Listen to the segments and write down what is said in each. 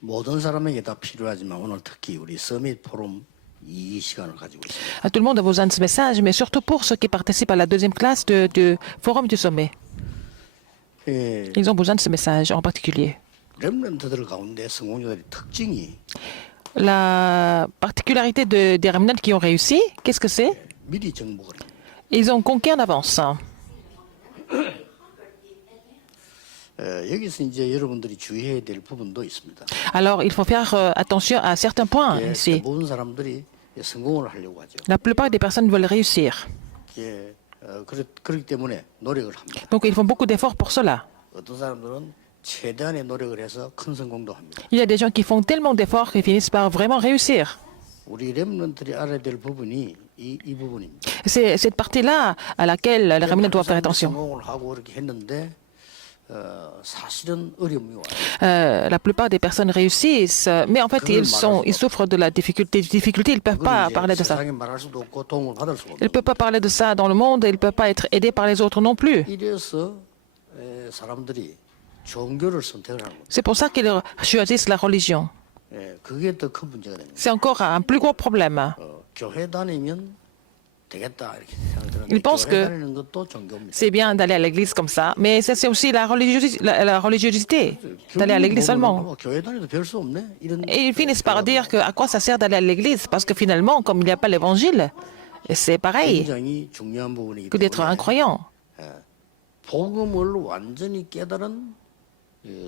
모든 사람에게 다 필요하지만 오늘 특히 우리 서밋 포럼 이 시간을 가지고 있습니다. À tout le monde a besoin de ce message, mais surtout pour ceux qui participent à la deuxième classe du Forum du Sommet. 예, Ils ont besoin de ce message en particulier. 렘넌트들 가운데 성공자들의 특징이 La particularité des remnants qui ont réussi, qu'est-ce que c'est? 미리 정복을 해요. Ils ont conquis en avance. 여기서 이제 여러분들이 주의해야 될 부분도 있습니다. Alors, il faut faire attention à certains points 예, ici. 대부분 사람들이 성공을 하려고 하죠. La plupart des personnes veulent réussir. 예, 그렇기 때문에 노력을 합니다. Donc, ils font beaucoup d'efforts pour cela. 어떤 사람들은 최대한의 노력을 해서 큰 성공도 합니다. Il y a des gens qui font tellement d'efforts qu'ils finissent par vraiment réussir. 우리 렘넌트들이 알아야 될 부분이 이 부분입니다. C'est cette partie-là à laquelle les remnants doivent faire attention. 성공을 하고 이렇게 했는데 사실은 어려움이 와요. La plupart des personnes réussissent, mais en fait, ils souffrent de la difficulté. Ils ne peuvent pas parler de ça. 세상에 말할 수도 없고 도움을 받을 수가 Ils ne 없고. peuvent pas parler de ça dans le monde et ils ne peuvent pas être aidés par les autres non plus. 이래서 사람들이 종교를 선택을 하는 겁니다. C'est pour ça qu'ils choisissent la religion. 그게 더 큰 문제가 됩니다. C'est encore un plus gros problème. 교회 다니면 되겠다 이렇게 생각드는데 Il pense 교회 que 다니는 것도 종교입니다. c'est bien d'aller à l'église comme ça, mais ça, c'est aussi la religiosité d'aller à l'église seulement. 교회 다니도 별 수 없네. 이런 Et ils finissent par dire que à quoi ça sert d'aller à l'église? Parce que finalement, comme il n'y a pas l'évangile, c'est pareil 굉장히 중요한 부분이기 que d'être un 때문에 croyant. 복음을 완전히 깨달은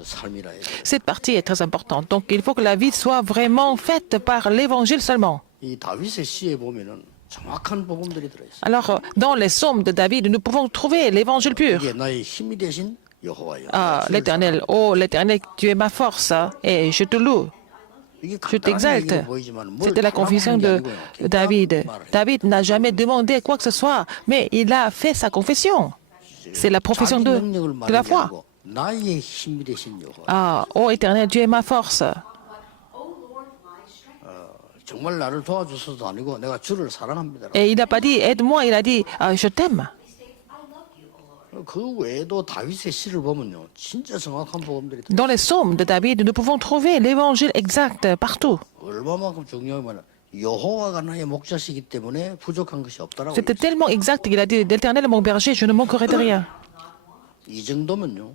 삶이라 해요. Cette partie est très importante. Donc, il faut que la vie soit vraiment faite par l'évangile seulement. 이 다윗의 시에 보면은 정확한 복음들이 들어있어요. Alors, dans les psaumes de David, nous pouvons trouver l'évangile pur. 이게 나의 힘이 되신 여호와여. Ah, l'éternel, oh l'éternel, tu es ma force, et je te loue, 이게 je 간단한 t'exalte. 얘기로 보이지만 뭘 C'était la confession de David. David n'a jamais demandé quoi que ce soit, mais il a fait sa confession. C'est la profession de la foi. 나의 힘이 되신 여호와. Ah, oh éternel, tu es ma force. 정말 나를 도와주셔서도 아니고 내가 주를 사랑합니다. Et il n'a pas dit aide-moi, il a dit ah, je t'aime. 그 외에도 다윗의 시를 보면요, 진짜 정확한 복음들이 Dans les psaumes de David, nous pouvons trouver l'évangile exact partout. 얼마만큼 중요하면 여호와가 나의 목자시기 때문에 부족한 것이 없다라고. C'était tellement exact qu'il a dit l'éternel est mon berger, je ne manquerai de rien. 이 정도면요,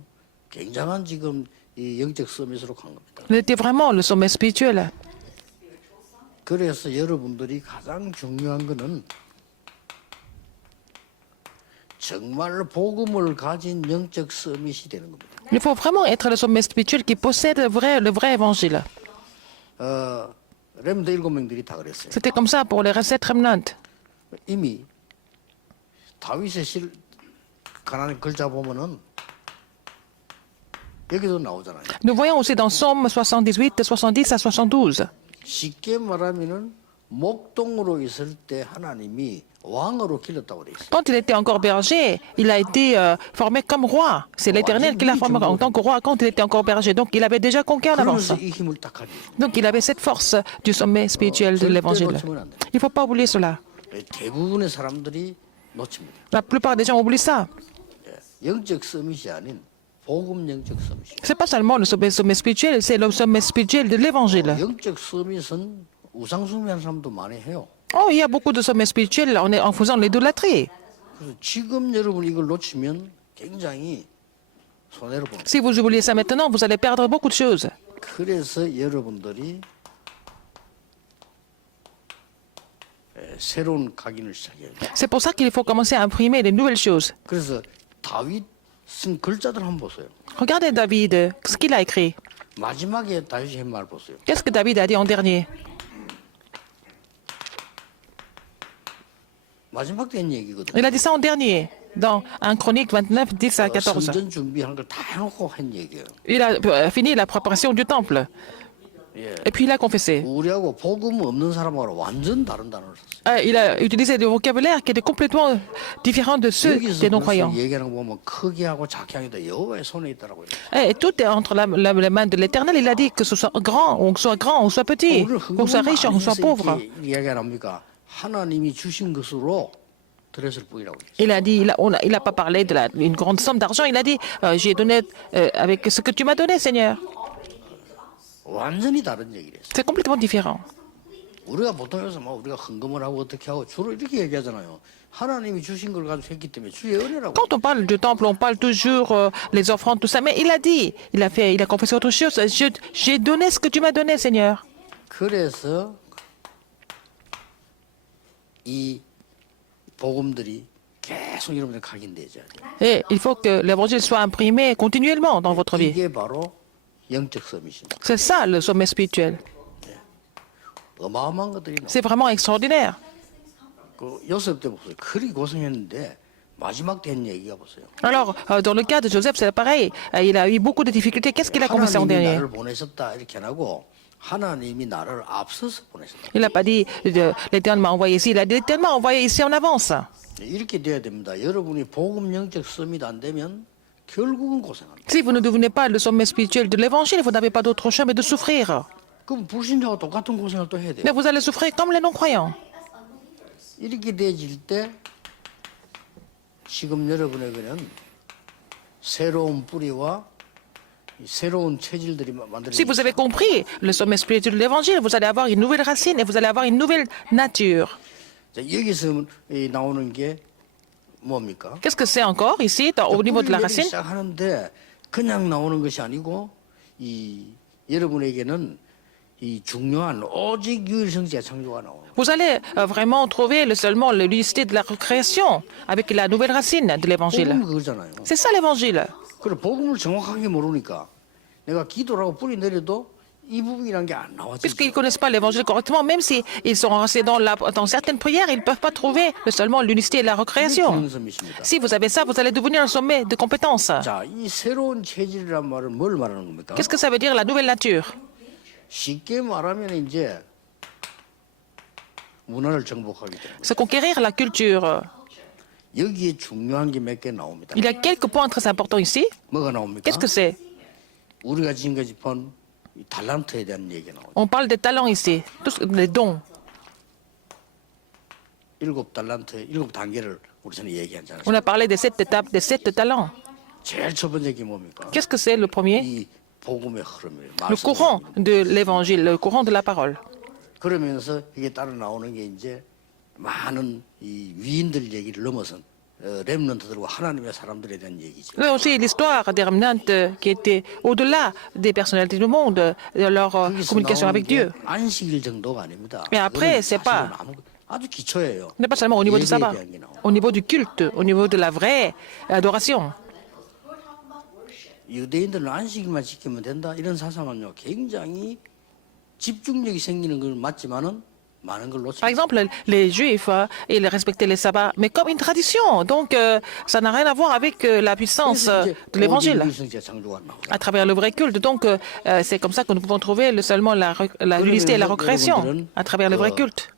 굉장한 지금 이 영적 서밋으로 간 겁니다. C'était vraiment le sommet spirituel. 그래서 여러분들이 가장 중요한 거는 정말 복음을 가진 영적 서밋이 되는 겁니다. Il faut vraiment être le sommet spirituel qui possède le vrai évangile. 렘드 7명들이 다 그랬어요. C'était comme ça pour les recettes remnantes. 이미 다윗의 실 가난의 글자 보면은 여기도 나오잖아요. Nous voyons aussi dans Somme 78, de 70 à 72. 쉽게 말하면은 목동으로 있을 때 하나님이 왕으로 길렀다고 돼 있어요. Quand il était encore berger, il a été formé comme roi. C'est l'Éternel qui l'a formé en tant que roi quand il était encore berger. Donc il avait déjà conquis en avance. 그러면서 이 힘을 딱 가지고 Donc il avait cette force du sommet spirituel de l'Évangile. Il ne faut pas oublier cela. 대부분의 사람들이 놓칩니다. La plupart des gens oublient ça. 영적 서밋이 아닌 복음 영적 서밋이에요. Ce n'est pas seulement le sommet spirituel, c'est le sommet spirituel de l'Évangile. 영적 서밋은 우상숭배하는 사람도 많이 해요. Oh, il y a beaucoup de sommets spirituels en faisant l'idolâtrie. 그래서 지금 여러분 이걸 놓치면 굉장히 손해를 보는 거예요. Si vous oubliez ça maintenant, vous allez perdre beaucoup de choses. 그래서 여러분들이 새로운 각인을 시작해야 돼요. C'est pour ça qu'il faut commencer à imprimer des nouvelles choses. 그래서 다윗 쓴 글자들 한번 보세요. Regardez David, ce qu'il a écrit. 마지막에 다윗이 한 말 보세요. Qu'est-ce que David a dit en dernier? 마지막 된 얘기거든요. Il a dit ça en dernier, dans 1 Chronique 29, 10 à 14. 성전 준비하는 걸 다 해놓고 한 얘기예요. Il a fini la préparation du temple. Et puis il a confessé. 우리하고 복음 없는 사람하고 완전 다른 단어를 썼어요. Il a utilisé du vocabulaire qui était complètement différent de ceux des 여기서 non-croyants. 얘기하는 거 보면 크게 하고 작게 하기도 여호와의 손에 있다라고요. Et tout est entre les mains de l'Éternel. Il a dit que ce soit grand, ou soit petit, qu'on soit riche, ou qu'on soit pauvre. 이야기 안 합니까? 하나님이 주신 것으로 드렸을 뿐이라고. Il a dit, il n'a pas parlé d'une grande somme d'argent. Il a dit, j'ai donné avec ce que tu m'as donné, Seigneur. 완전히 다른 얘기를 했어요. C'est complètement différent. 우리가 보통 여기서 막 우리가 헌금을 하고 어떻게 하고 주로 이렇게 얘기하잖아요. 하나님이 주신 걸 가지고 했기 때문에 주의 은혜라고. Quand on parle du temple, on parle toujours les offrandes, tout ça. Mais il a dit, il a confessé autre chose. J'ai donné ce que tu m'as donné, Seigneur. 그래서 이 복음들이 계속 여러분들 각인되어야 돼요. Et il faut que l'évangile soit imprimé continuellement dans votre vie. 이게 바로 영적 서밋입니다. C'est ça le sommet spirituel. 어마어마한 것들이 나와요. C'est vraiment extraordinaire. 그 요셉 때 보세요. 그리 고생했는데 마지막 된 얘기가 보세요. Alors, dans le cas de Joseph, c'est pareil. Il a eu beaucoup de difficultés. Qu'est-ce qu'il a confessé en 하나님이 dernier? 나를 보내셨다 이렇게 안 하고 하나님이 나를 앞서서 보내셨다. Il n'a pas dit l'Éternel m'a envoyé ici. Il a dit l'Éternel m'a envoyé ici en avance. 이렇게 돼야 됩니다. 여러분이 복음 영적 서밋 안 되면 결국은 고생합니다. Si vous ne devenez pas le sommet spirituel de l'évangile, vous n'avez pas d'autre choix mais de souffrir. 그럼 불신자와 똑같은 고생을 또 해야 돼요. Mais vous allez souffrir comme les non-croyants. 이렇게 돼질 때 지금 여러분에게는 새로운 뿌리와 새로운 체질들이 Si 만들어집니다. vous avez compris le sommet spirituel de l'évangile, vous allez avoir une nouvelle racine et vous allez avoir une nouvelle nature. 자, 여기서 나오는 게 뭡니까? Qu'est-ce que c'est encore ici, au niveau de la 뿌리를 내리기 racine? 시작하는데 그냥 나오는 것이 아니고 이 여러분에게는 이 중요한 오직 유일성자 창조가 나옵니다. Vous allez vraiment trouver seulement l'unicité de la recréation avec la nouvelle racine de l'évangile. 복음이 그거잖아요. C'est ça l'évangile. 그래 복음을 정확하게 모르니까 내가 기도를 하고 뿌리 내려도 이 부분이란 게 안 나와지죠. Puisqu'ils ne connaissent pas l'évangile correctement, même s'ils sont enracinés dans certaines prières, ils ne peuvent pas trouver seulement l'unicité et la recréation. 성성입니다. Si vous avez ça, vous allez devenir un sommet de compétences. 자, 이 새로운 체질이란 말은 뭘 말하는 겁니까? Qu'est-ce que ça veut dire la nouvelle nature? 쉽게 말하면 이제 문화를 정복하기 때문에 C'est conquérir la culture. 여기에 중요한 게 몇 개 나옵니다. Il y a quelques points très importants ici. 뭐가 나옵니까? Qu'est-ce que c'est? 우리가 지금까지 본 이 달란트에 대한 얘기가 나오죠. On parle des talents ici, tous les dons. 7달란트, 7단계를 우리 전에 얘기하지 On 않았습니까? a parlé des 7 étapes, des 7 talents. 제일 첫 번째 게 뭡니까? Qu'est-ce que c'est le premier? 이 복음의 흐름이에요. Le courant de l'évangile, le courant de la parole. 그러면서 이게 따라 나오는 게 이제 많은 이 위인들 얘기를 넘어선 렘넌트들과 하나님의 사람들에 대한 얘기죠. Mais aussi l'histoire des remnants qui étaient au-delà des personnalités du monde, de leur 거기서 communication 나오는 avec 게 Dieu. 안식일 정도가 아닙니다. Mais après, 그거는 c'est 사실은 pas- 아주 기초예요. Ce n'est pas seulement au niveau du 예배에 sabbat, 대한 게 나와요. au niveau du culte, au niveau de la vraie adoration. 유대인들은 안식일만 지키면 된다 이런 사상은요 굉장히 집중력이 생기는 건 맞지만은 많은 걸 놓치고 Par exemple, les Juifs, ils respectaient les sabbats, mais comme une tradition. Donc, ça n'a rien à voir avec la puissance de l'évangile, à travers le vrai culte. Donc, c'est comme ça que nous pouvons trouver seulement l'unicité et la recréation, à travers le vrai culte.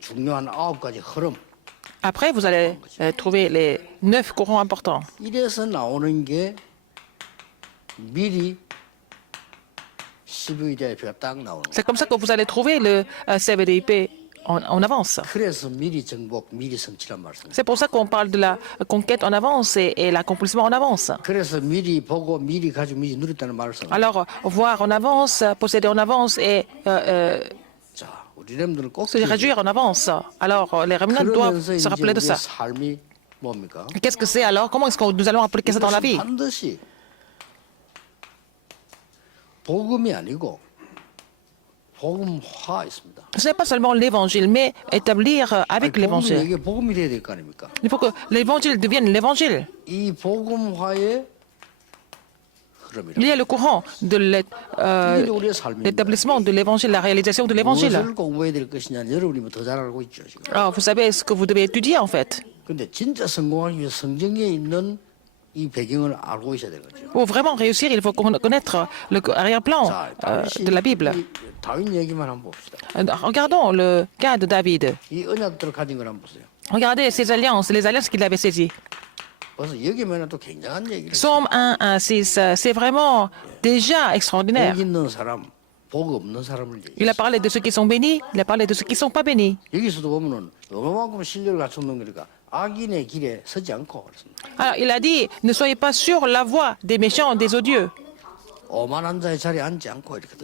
중요한 9가지 흐름 Après, vous allez trouver les 9 courants importants. 이래서 나오는 게 미리 CVDIP가 딱 나오는 거예요. C'est comme ça que vous allez trouver le CVDIP en avance. 그래서 미리 정복, 미리 성취란 말씀. C'est pour ça qu'on parle de la conquête en avance et l'accomplissement en avance. 그래서 미리 보고 미리 가지고 미리 누렸다는 말씀. Alors, voir en avance, posséder en avance et 자, 우리 렘들은 꼭 se réjouir en avance. Alors, les remnants doivent 그러면서 se 이제 rappeler de 우리의 ça. 삶이 뭡니까? Qu'est-ce que c'est alors? Comment est-ce que nous allons appliquer ça dans la vie? 이것은 반드시 복음이 아니고 복음화 있습니다. Ce n'est pas seulement l'évangile, mais établir avec 복음이 l'évangile. 이게 복음이 돼야 될 거 아닙니까? Il faut que l'évangile devienne l'évangile. 이 복음화의 흐름이라. Il y a le courant de 이게 우리의 삶입니다. l'établissement de l'évangile, la réalisation de l'évangile. 무엇을 공부해야 될 것이냐는 여러분이 더 잘 알고 있죠 지금. Alors, vous savez ce que vous devez étudier en fait. 근데 진짜 성공하기 위해 성경에 있는 이 배경을 알고 있어야 되거든요. Pour vraiment réussir, il faut connaître le arrière-plan 자, de la Bible. 이 다윗 얘기만 한번 봅시다. Regardons le cas de David. 이 언약들을 가진 걸 한번 보세요. Regardez ses alliances, les alliances qu'il avait saisies. 그래서 여기면 또 굉장한 얘기를. Psaume 1, 1, 6, c'est vraiment déjà extraordinaire. 복 있는 사람, 복 없는 사람을 얘기해요. Il a parlé de ceux qui sont bénis, il a parlé de ceux qui ne sont pas bénis. 여기서도 보면은 얼마만큼 신뢰를 갖췄는 거니까 악인의 길에 서지 않고 그렇습니다. Alors, il a dit, ne soyez pas sur la voie des méchants, des odieux. 오만한 자의 자리에 앉지 않고 이렇게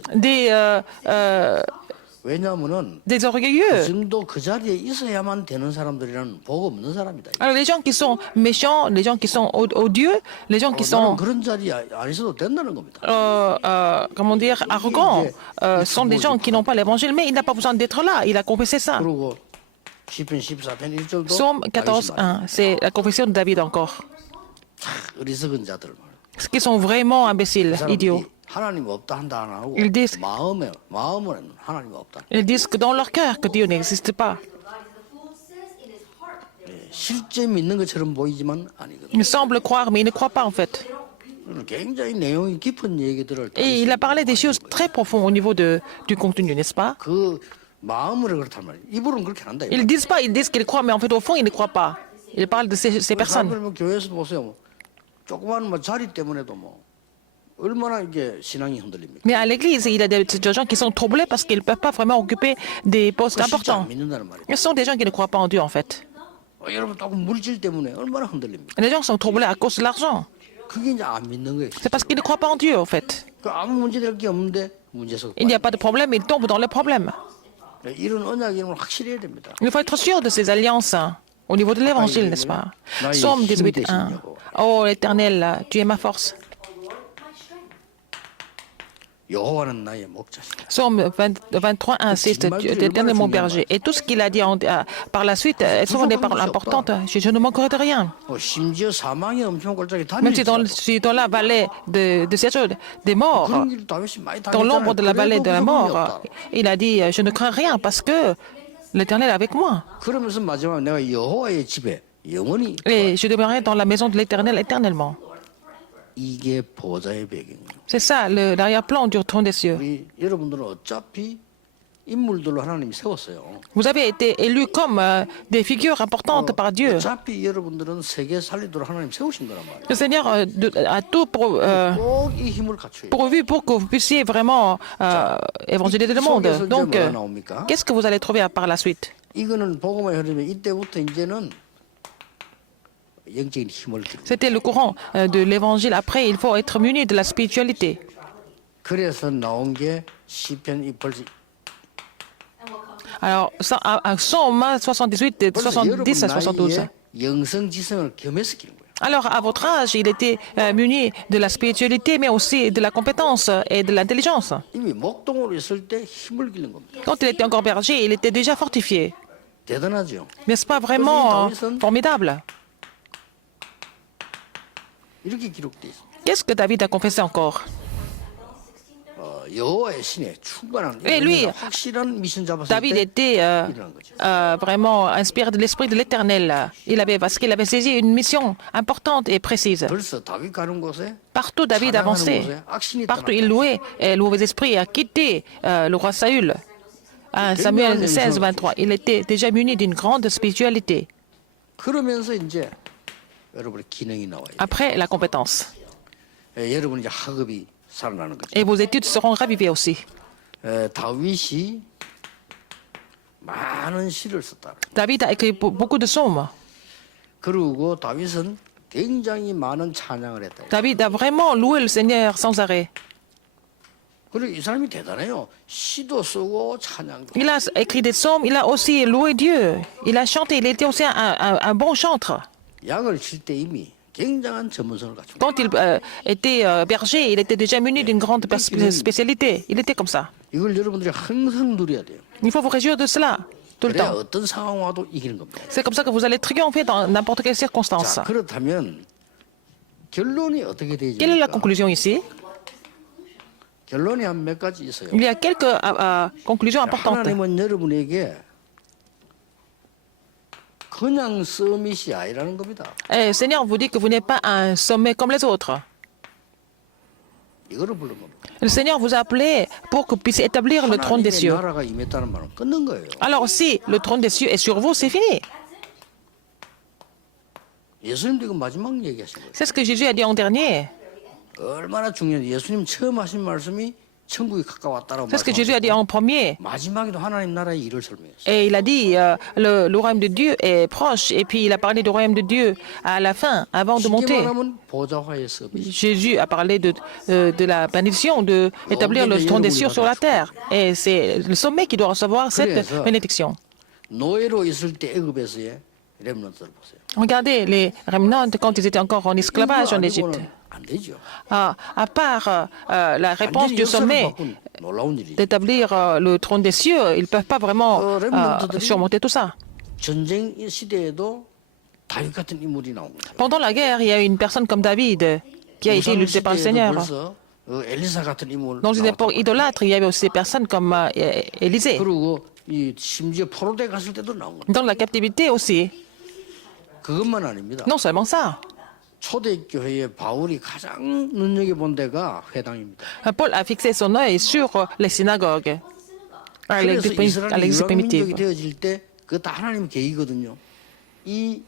왜냐하면은 des 그 orgueilleux. 정도 그 자리에 있어야만 되는 사람들이라는 복 없는 사람이다. Alors les gens qui sont méchants, les gens qui sont odieux, les gens qui 나는 sont, 그런 자리에 안 있어도 된다는 겁니다. comment dire, arrogants, sont des gens qui n'ont pas l'évangile, mais il n'a pas besoin d'être là. Il a confessé ça. 그리고 시편 14편 1절도 Psaume 14, 1, c'est la confession de David encore. 어리석은 자들 말. Ce qui sont vraiment imbéciles, idiots. 하나님 없다 한다 안 하고 Ils disent, 마음은 하나님 없다. ils disent que dans leur cœur que Dieu n'existe pas. 실제 믿는 것처럼 보이지만 아니거든. Ils semblent croire, mais ils ne croient pas en fait. 굉장히 내용이 깊은 얘기들을 Et il a parlé des choses très profondes au niveau du contenu, n'est-ce pas? 그 마음으로 그렇단 말이에요. 입으로는 그렇게 한다. Ils disent pas, ils disent qu'ils croient, mais en fait au fond ils ne croient pas. Ils parlent de ces personnes. 사람들 교회에서도 보세요. 뭐, 조그만 뭐 자리 때문에도 뭐 얼마나 이게 신앙이 흔들립니까? Mais à l'église, il y a des gens qui sont troublés parce qu'ils ne peuvent pas vraiment occuper des postes 실제 안 importants. 믿는다는 말이에요. Ce sont des gens qui ne croient pas en Dieu en fait. 여러분 조금 물질 때문에 얼마나 흔들립니까? Les gens sont troublés à cause de l'argent. 그게 이제 안 믿는 거예요. C'est parce qu'ils ne croient pas en Dieu en fait. 그 아무 문제 될 게 없는데 문제 속. Il n'y a pas de problème, ils tombent dans les problèmes. 이런 언약 이름을 확실히 해야 됩니다. Il faut être sûr de ces alliances au niveau de l'évangile, n'est-ce pas? Psaume 18, 1. Oh l'Éternel, tu es ma force. 여호와는 나의 목자시다. Psaume 23, 1, 6, l'Éternel mon berger. Et tout ce qu'il a dit par la suite, ce sont des paroles importantes. Je ne manquerai de rien. 심지어 사망의 엄청 골짜기 Même si 다닐지라도 je suis dans la vallée de séjour des morts, 그런 길 다윗이 많이 dans l'ombre de la vallée de la 그래도 mort, 없다. il a dit, je ne crains rien parce que l'Éternel est avec moi. 그러면서 마지막에 내가 여호와의 집에 영원히 Et je demeurerai dans la maison de l'Éternel éternellement. 이게 보좌의 배경이에요. C'est ça, l'arrière-plan du trône des cieux. 우리 여러분들은 어차피 인물들로 하나님이 세웠어요. Vous avez été élus comme des figures importantes par Dieu. 어차피 여러분들은 세계 살리도록 하나님 세우신 거란 말이에요. Le Seigneur a tout 꼭 이 힘을 갖춰야 돼요. pourvu pour que vous puissiez vraiment évangéliser le monde. Donc, qu'est-ce que vous allez trouver par la suite? 이거는 복음의 흐름에 이때부터 이제는 영적인 힘을 기르고. C'était le courant de l'évangile. Après, il faut être muni de la spiritualité. 그래서 나온 게 시편 이 벌써 Alors, Psaume 78, 벌써 70 à 여러분 72. 나이에 영성지성을 겸해서 기른 거예요. Alors, à votre âge, il était muni de la spiritualité, mais aussi de la compétence et de l'intelligence. 이미 목동으로 있을 때 힘을 기른 겁니다. Quand il était encore berger, il était déjà fortifié. 대단하죠. N'est-ce pas vraiment formidable? 이렇게 기록돼 있어요. Qu'est-ce que David a confessé encore? 여호와의 신에 충만한 네, lui, 확실한 미션 잡았을 David 때 était 일어난 거죠. vraiment inspiré de l'esprit de l'Éternel. Parce qu'il avait saisi une mission importante et précise. 벌써 다윗 가는 곳에 Partout David 찬양하는 avançait. 곳에 악신이 Partout 떠났다. il louait. Et le mauvais esprit a quitté le roi Saül. Samuel 16, 23. Il était déjà muni d'une grande spiritualité. 그러면서 이제 여러분의 기능이 나와요. Après, la compétence. 여러분 이제 학업이 살아나는 거죠. Et vos études seront ravivées aussi. 다윗이 많은 시를 썼다. David a écrit beaucoup de psaumes. 그리고 다윗은 굉장히 많은 찬양을 했다. David a vraiment loué le Seigneur sans arrêt. 그리고 이 사람이 대단해요. 시도 쓰고 찬양도. Il a écrit des psaumes, il a aussi loué Dieu. Il a chanté, il était aussi un bon chantre. 양을 칠 때 이미 굉장한 전문성을 갖추고. Quand il était berger, il était déjà muni d'une grande spécialité. Il était comme ça. 이걸 여러분들이 항상 누려야 돼요. Il faut vous réjouir de cela, tout le 그래야 temps. 어떤 상황 와도 이기는 겁니다. C'est comme ça que vous allez triompher dans n'importe quelle circonstance. 자, 그렇다면 결론이 어떻게 되지? Quelle est la conclusion ici? 결론이 한 몇 가지 있어요. Il y a quelques conclusions importantes. 하나님은 여러분에게 그냥 서밋이 아니라는 겁니다. Le Seigneur vous dit que vous n'êtes pas un sommet comme les autres. 이거를 부른 겁니다. Le Seigneur vous a appelé pour que vous puissiez établir le trône des 하나님의 cieux. 나라가 임했다는 말은 끊는 거예요. Alors si le trône des cieux est sur vous, c'est fini. 예수님도 이거 마지막 얘기하신 거예요. C'est ce que Jésus a dit en dernier. 얼마나 중요해. 예수님 처음 하신 말씀이 천국이 가까웠다라고 C'est ce que Jésus a dit 말씀하셨고 en premier. 마지막에도 하나님 나라의 일을 설명했어요. Et il a dit, le royaume de Dieu est proche. Et puis il a parlé du royaume de Dieu à la fin, avant de 쉽게 monter. 말하면 보좌화의 서비스. Jésus a parlé de la bénédiction, d'établir le trône des cieux sur la terre. Et c'est le sommet qui doit recevoir cette 그래서 bénédiction. 노예로 있을 때 애굽에서의 렘넌트를 보세요. Regardez les remnants quand ils étaient encore en esclavage en Égypte. 아니고는 안 되죠. À part la réponse 완전히 du 역사를 sommet 바꾼 놀라운 일이죠. d'établir le trône des cieux, ils ne peuvent pas vraiment surmonter tout ça. 전쟁 시대에도 다윗 같은 인물이 나옵니다. Pendant la guerre, il y a une personne comme David qui a été lutté par le Seigneur. 벌써 엘리사 같은 인물 Dans une époque idolâtre, il y avait aussi des personnes comme Élisée. 그리고 이 심지어 포로대 갔을 때도 나온 겁니다. Dans la captivité aussi. 그것만 아닙니다. Non seulement ça. 초대교회에 바울이 가장 눈여겨본 데가 회당입니다. Paul a fixé son œil sur les synagogues à 그래서 l'église 이스라엘이 primitive. 유랑민족이 되어질 때 그거 다 하나님 계획이거든요. 이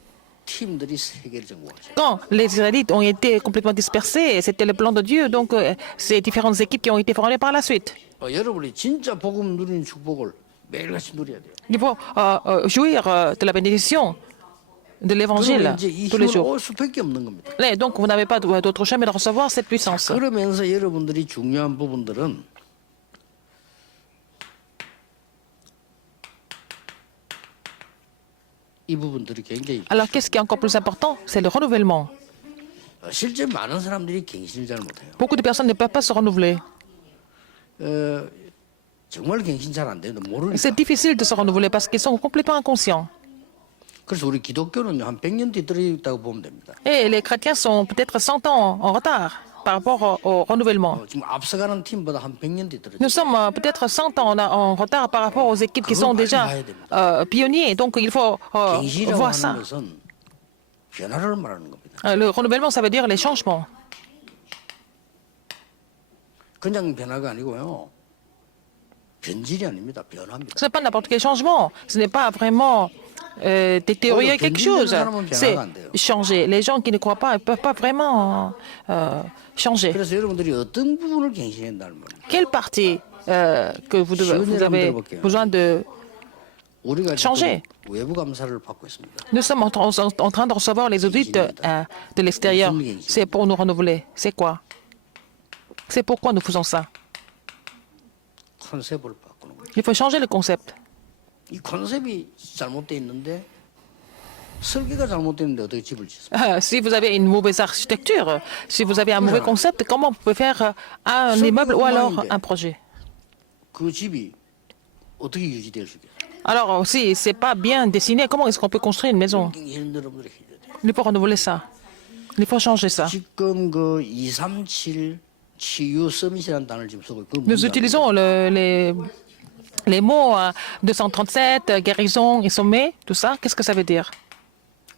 팀들이 세계를 정복하죠. Quand les Israélites ont été complètement dispersés, c'était le plan de Dieu, donc ces différentes équipes qui ont été formées par la suite. 여러분이 진짜 복음 누리는 축복을 매일같이 누려야 돼요. Il faut jouir de la bénédiction de 그러면 l'évangile 이제 이 tous les 힘을 jours. 올 수밖에 없는 겁니다. Et donc, vous n'avez pas d'autre chemin de recevoir cette puissance. 그러면서 여러분들이 중요한 부분들은 이 부분들이 굉장히 Alors, qu'est-ce qui est encore plus important? C'est le renouvellement. 실제 많은 사람들이 갱신을 잘 못해요. Beaucoup de personnes ne peuvent pas se renouveler. 정말 갱신 잘 안 되는데 모르니까. C'est difficile de se renouveler parce qu'ils sont complètement inconscients. 그래서 우리 기독교는 한 100년 뒤떨어져 있다고 보면 됩니다. Et les chrétiens sont peut-être 100 ans en retard par rapport au renouvellement. 지금 앞서가는 팀보다 한 100년 뒤떨어져. Nous sommes peut-être 100 ans en retard par rapport aux équipes qui sont déjà pionniers. Donc, il faut 갱신이라고 voir 하는 ça. 것은 변화를 말하는 겁니다. Le renouvellement, ça veut dire les changements. 그냥 변화가 아니고요. 변질이 아닙니다. 변화입니다. Ce n'est pas n'importe quel changement. Ce n'est pas vraiment détériorer quelque chose. C'est changer. Les gens qui ne croient pas ne peuvent pas vraiment changer. 그래서 여러분들이 어떤 부분을 갱신한다는 말입니다. Quelle partie que vous avez besoin de 우리가 changer? 지금 외부 감사를 받고 있습니다. Nous sommes en train de recevoir les audits de l'extérieur. C'est pour nous renouveler. C'est quoi? C'est pourquoi nous faisons ça. 컨셉을 바꾸는 거예요. Il faut changer le concept. 이 컨셉이 잘못되어 있는데 설계가 잘못됐는데 어떻게 집을 짓습니까? Si vous avez une mauvaise architecture, si vous avez un mauvais concept, comment vous pouvez faire un immeuble ou alors un projet? 그 집이 어떻게 유지될 수 있겠어요? Alors, si c'est pas bien dessiné, comment est-ce qu'on peut construire une maison? 갱신 여러분들이 해야 돼요. Il faut renouveler ça. Il faut changer ça. 지금 그 237 치유 서밋이라는 단어를 지금 쓰고 있고 Nous utilisons les mots 237, guérison et sommet, tout ça. Qu'est-ce que ça veut dire?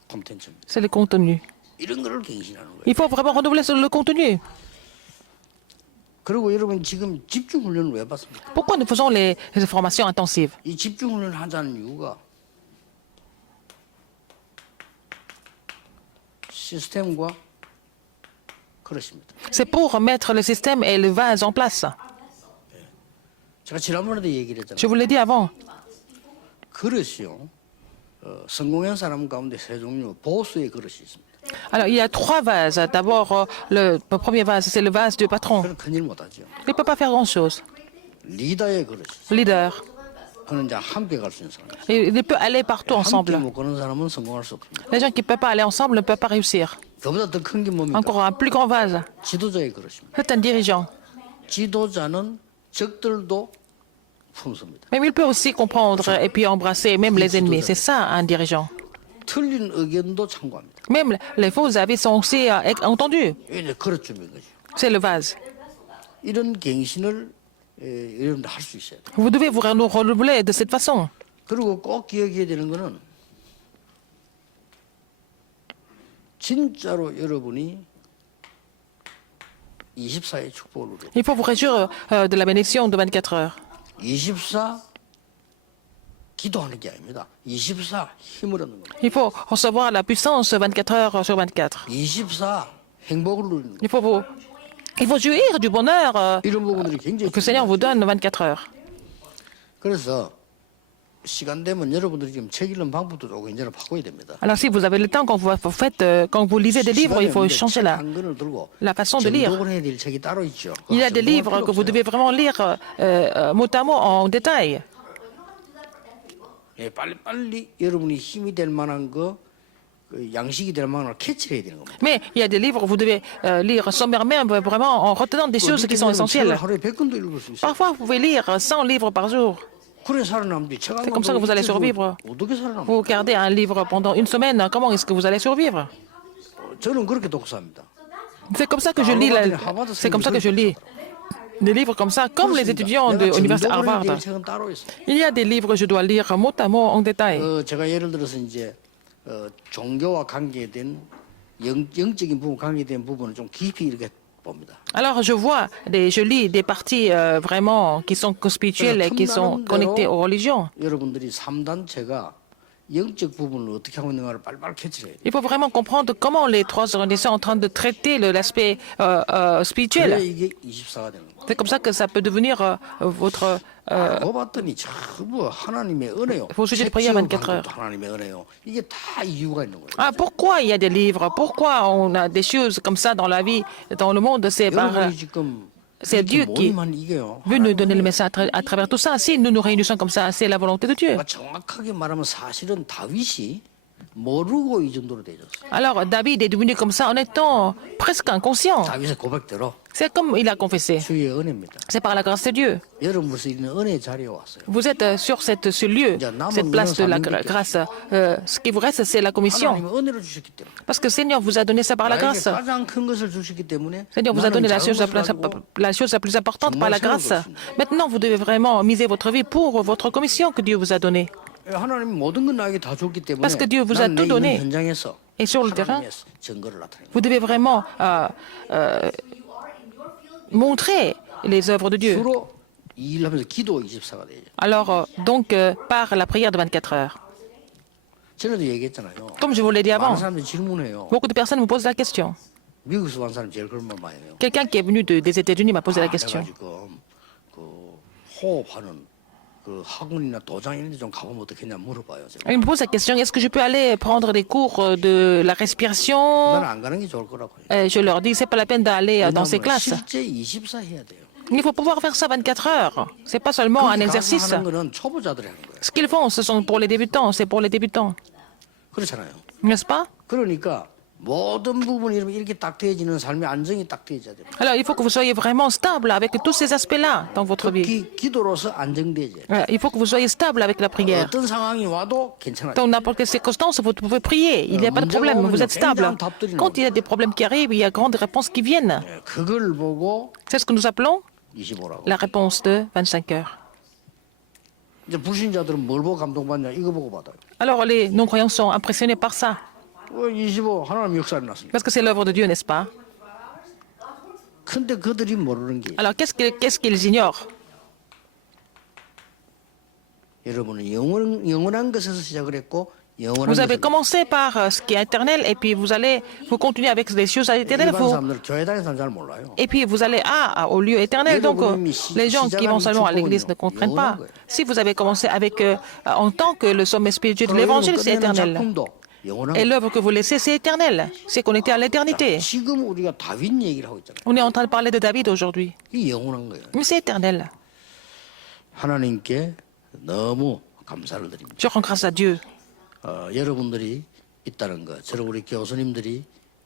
콘텐츠입니다. C'est le contenu. 이런 거를 갱신하는 거예요. Il faut vraiment renouveler sur le contenu. 그리고 여러분 지금 집중 훈련을 왜 받습니까? Pourquoi nous faisons les formations intensives? 이 집중 훈련을 하자는 이유가 시스템과 그렇습니다. C'est pour mettre le système et le vase en place. 제가 지난번에도 얘기를 했잖아요. Je vous l'ai dit avant. 그릇이요. 성공한 사람 가운데 세 종류 보수의 그릇이 있습니다. Alors, il y a trois vases. D'abord, le premier vase, c'est le vase du patron. 그는 큰일 못하죠. Il ne peut pas faire grand-chose. 리더의 그릇이 있어요. Leader. 그는 이제 함께 갈 수 있는 사람. Il peut aller partout 함께 ensemble. 못 가는 사람은 성공할 수 없습니다. Les gens qui ne peuvent pas aller ensemble ne peuvent pas réussir. 그보다 더 큰 게 뭡니까? Encore un plus grand vase. 지도자의 그릇입니다. C'est un dirigeant. 지도자는 적들도 품습니다. Mais il peut aussi comprendre et puis embrasser même les ennemis. C'est ça, un dirigeant. 틀린 의견도 참고합니다. Même les faux avis sont aussi entendus. 이게 그릇 준비인 거죠. C'est le vase. 이런 갱신을 여러분들 할 수 있어야 돼요. Vous devez vous renouveler de cette façon. 그리고 꼭 기억해야 되는 거는 진짜로 여러분이 24의 축복을 누려. Il faut vous réjouir de la bénédiction de 24 heures. 24 기도하는 게 아닙니다. 24 힘을 얻는 겁니다. Il faut recevoir la puissance 24 heures sur 24. 24 행복을 누리는 겁니다. Il faut vous Il faut jouir du bonheur 이런 부분들이 굉장히 que le Seigneur vous donne 24 heures. 그래서 시간 되면 여러분들이 지금 책 읽는 방법도 조금 이제는 바꿔야 됩니다. Alors si vous avez le temps, quand vous lisez des livres, il faut changer 한 권을 들고 la façon de lire. 정독을 해야 될 책이 따로 있죠. Il y a des livres que vous devez vraiment lire mot à mot en détail. 예, 빨리 여러분이 힘이 될 만한 그 양식이 될 만한 걸 캐치를 해야 되는 겁니다. Mais il y a des livres que vous devez lire sommairement, vraiment en retenant des choses qui sont essentielles. 하루에 100권도 읽을 수 있어요. Parfois, vous pouvez lire 100 livres par jour. 그래 살아남지. C'est comme ça que vous allez survivre. 어떻게 살아남아? Vous gardez un livre pendant une semaine, comment est-ce que vous allez survivre? 저는 그렇게 독서합니다. C'est comme ça que je lis. C'est comme ça que je lis. Des livres comme ça, comme les étudiants de l'université Harvard. 책은 따로 있어요. Il y a des livres que je dois lire mot à mot en détail. 제가 예를 들어서 이제 종교와 관계된 영적인 부분 관계된 부분을 좀 깊이 이렇게 봅니다. Alors je lis des parties vraiment qui sont spirituelles et qui sont connectées aux religions. 여러분들이 3단체가 영적 부분을 어떻게 하고 있는가를 빨리빨리 캐치해야 돼요. Il faut vraiment comprendre comment les trois organisations sont en train de traiter l'aspect 그래야 spirituel. 이게 24가 되는 거예요. C'est comme ça que ça peut devenir votre... 알고 봤더니 전부 하나님의 은혜요. Vos sujets de prière 24 heures. 하나님의 은혜요. 이게 다 이유가 있는 거예요. Ah, pourquoi il y a des livres? Pourquoi on a des choses comme ça dans la vie, dans le monde? 여러분이 지금 C'est Dieu qui 모이면 이게요. veut nous donner le message à travers tout ça. Si nous nous réunissons comme ça, c'est la volonté de Dieu. 정확하게 말하면 사실은 다윗이 모르고 이 정도로 되졌어요. Alors David est devenu comme ça en étant presque inconscient. 다윗의 고백대로 C'est comme il a confessé. 주의 은혜입니다. C'est par la grâce de Dieu. 여러분으로서 있는 은혜 자리에 왔어요. Vous êtes sur ce lieu, cette place de la grâce. Ce qui vous reste, c'est la commission. 하나님이 은혜를 주셨기 때문에. Parce que le Seigneur vous a donné ça par la 나에게 grâce. 가장 큰 것을 주셨기 때문에 Le Seigneur vous a donné 나는 la chose 작은 것을 가지고 la chose la plus importante par la grâce. Maintenant, vous devez vraiment miser votre vie pour votre commission que Dieu vous a donnée. 하나님이 모든 건 나에게 다 줬기 때문에 Parce que Dieu vous a 나는 tout 내 donné. 있는 현장에서 Et sur le terrain, 하나님의 증거를 나타내는 vous devez vraiment montrer les œuvres de Dieu. 주로 이 일을 하면서 기도 24가 되죠. Alors, donc, par la prière de 24 heures. 전에도 얘기했잖아요. Comme je vous l'ai dit 많은 avant, 사람들이 질문해요. beaucoup de personnes me posent la question. 미국에서 온 사람 제일 그런 말 많이 해요. Quelqu'un qui est venu des États-Unis m'a posé la question. 내가 지금 그 호흡하는 그 학원이나 도장 이런 데 좀 가보면 어떻겠냐 물어봐요. 제가. Il me pose la question, est-ce que je peux aller prendre des cours de la respiration? 나는 안 가는 게 좋을 거라고요. Je leur dis, c'est pas la peine d'aller dans ces 왜냐하면 classes. 실제 24 해야 돼요. Il faut pouvoir faire ça 24 heures. C'est pas seulement un 거기 가서 exercice. 하는 거는 초보자들이 하는 거예요. Ce qu'ils font, ce sont pour les débutants, c'est pour les débutants. 그렇잖아요. N'est-ce pas? 그러니까 모든 부분이 이렇게 딱 되어지는 삶의 안정이 딱 되어져야 돼요. Alors, il faut que vous soyez vraiment stable avec tous ces aspects-là dans votre vie. 기도로서 안정되지. Il faut que vous soyez stable avec la prière. 어떤 상황이 와도 괜찮아요. Dans n'importe quelle circonstance, vous pouvez prier. Il n'y a pas de problème. Vous êtes stable. Quand il y a des problèmes qui arrivent, il y a grandes réponses qui viennent. 그걸 보고 C'est ce que nous appelons 25라고. la réponse de 25 heures. 이제 불신자들은 뭘 보고 감동받냐? 이거 보고 받아요. Alors, les non-croyants sont impressionnés par ça. 25 하나님 역사를 났습니다. Parce que c'est l'œuvre de Dieu, n'est-ce pas? 근데 그들이 모르는 게 Alors, qu'est-ce qu'ils ignorent? 여러분은 영원한 것에서 시작을 했고 영원한 Vous avez 것을 commencé par ce qui est éternel et puis vous continuez avec des choses éternelles. 일반 사람들 교회 다니는 사람 잘 몰라요. Et puis vous allez au lieu éternel. Donc les gens qui vont seulement à l'église ne comprennent pas. Si vous avez commencé avec en tant que le sommet spirituel de l'évangile, c'est éternel. 작품도 영원한 Et l'œuvre que vous laissez, c'est éternel. C'est connecté à l'éternité. 지금 우리가 다윗 얘기를 하고 있잖아요. On est en train de parler de David aujourd'hui. 이게 영원한 거예요. Mais c'est éternel. 하나님께 너무 감사를 드립니다. Je rends grâce à Dieu. 여러분들이 있다는 것, 저런 우리 교수님들이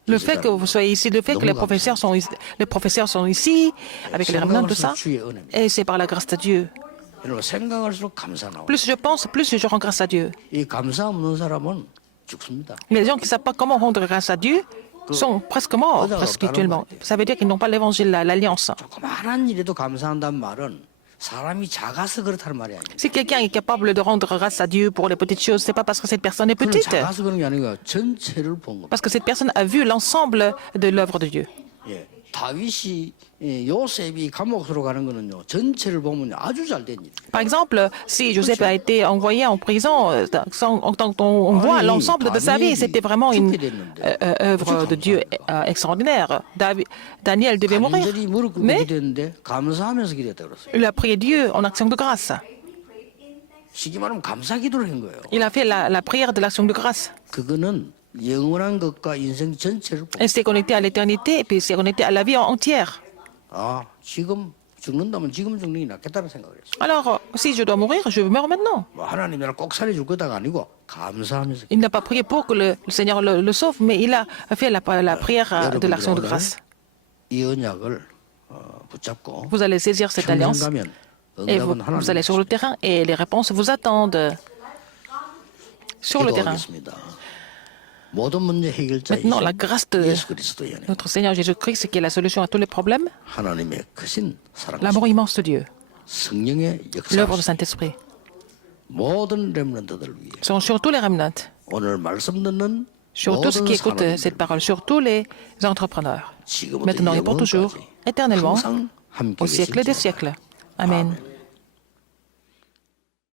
Le fait que vous soyez ici, le fait que les professeurs sont ici, avec les remnants, tout ça, et c'est par la grâce de Dieu. 여러분 생각할수록 감사 나와요. Plus je pense, plus je rends grâce à Dieu. 이 감사 없는 사람은 죽습니다. Les gens qui ne savent pas comment rendre grâce à Dieu sont presque morts, presque spirituellement. Ça veut dire qu'ils n'ont pas l'évangile, l'alliance. 조그마한 일에도 감사한다는 말은 사람이 작아서 그렇다는 말이 아니에요. Si quelqu'un est capable de rendre grâce à Dieu pour les petites choses, c'est pas parce que cette personne est 그건 petite, 작아서 그런 게 아니고 전체를 본 겁니다. parce que cette personne a vu l'ensemble de l'œuvre de Dieu. 예, 다윗이 요셉이 감옥으로 가는 거는요. 전체를 보면 아주 잘 된 일이에요. Par exemple, si Joseph a été envoyé en prison, quand on voit l'ensemble de sa vie, c'était vraiment une œuvre de Dieu extraordinaire. Daniel devait mourir, 간절히 무릎 꿇고 mais 기도했는데 감사하면서 기도했다 그랬어요. il a prié Dieu en action de grâce. 쉽게 말하면 감사 기도를 한 거예요. Il a fait la prière de l'action de grâce. 그거는 영원한 것과 인생 전체를 보고 Elle s'est connectée à l'éternité et puis s'est connectée à la vie entière. 아 지금 죽는다면 지금 죽는 게 낫겠다는 생각을 했어요. Alors, si je dois mourir, je meurs maintenant. 뭐 하나님이 나를 꼭 살려줄 거다가 아니고 감사하면서 Il n'a pas prié pour que le Seigneur le sauve, mais il a fait la prière de l'action de grâce. 이 언약을 붙잡고 Vous allez saisir cette 현장 alliance 가면 et 응답은 vous allez sur le 하나님 terrain et les réponses vous attendent sur le terrain. 기도하겠습니다. 모든 문제 해결자이신 Maintenant, la grâce de 예수 그리스도의 은혜, notre Seigneur Jésus-Christ, qui est la solution à tous les problèmes, 하나님의 크신 사랑, l'amour immense de Dieu, 성령의 l'œuvre du 역사, Saint-Esprit, 모든 렘넌트들을 위해 sont sur tous les remnants, 오늘 말씀 듣는 sur tous ceux 모든 qui écoutent 사람들 cette parole, sur tous les entrepreneurs, 지금부터 maintenant et pour toujours, 영원까지 éternellement, 항상 함께 au siècle des 계실지어다. siècles. Amen.